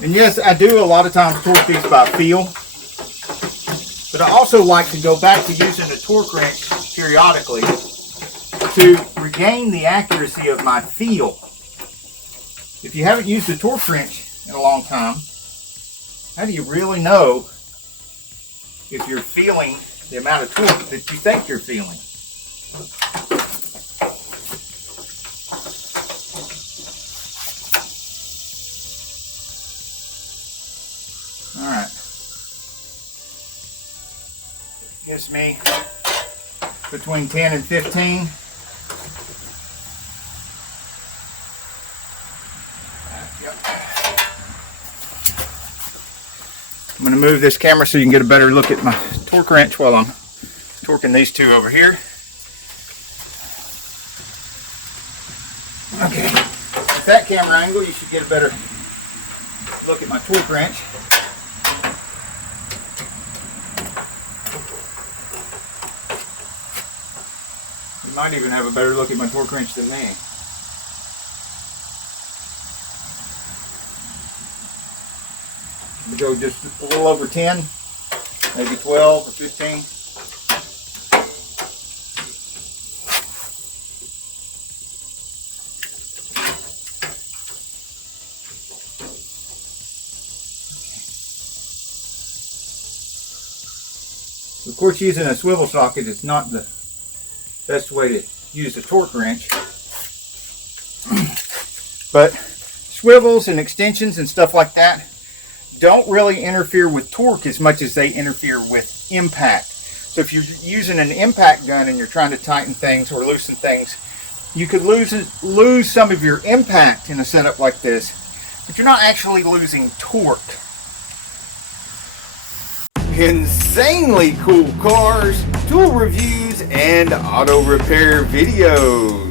And yes, I do a lot of times torque these by feel, but I also like to go back to using the torque wrench periodically to regain the accuracy of my feel. If you haven't used a torque wrench in a long time, how do you really know if you're feeling the amount of torque that you think you're feeling? Alright. Gives me between 10 and 15. I'm going to move this camera so you can get a better look at my torque wrench while I'm torquing these two over here. Okay, with that camera angle you should get a better look at my torque wrench. You might even have a better look at my torque wrench than me. We go just a little over 10, maybe 12 or 15. Of course, using a swivel socket is not the best way to use a torque wrench. But swivels and extensions and stuff like that don't really interfere with torque as much as they interfere with impact. So if you're using an impact gun and you're trying to tighten things or loosen things, you could lose some of your impact in a setup like this, but you're not actually losing torque. Insanely cool cars, tool reviews, and auto repair videos.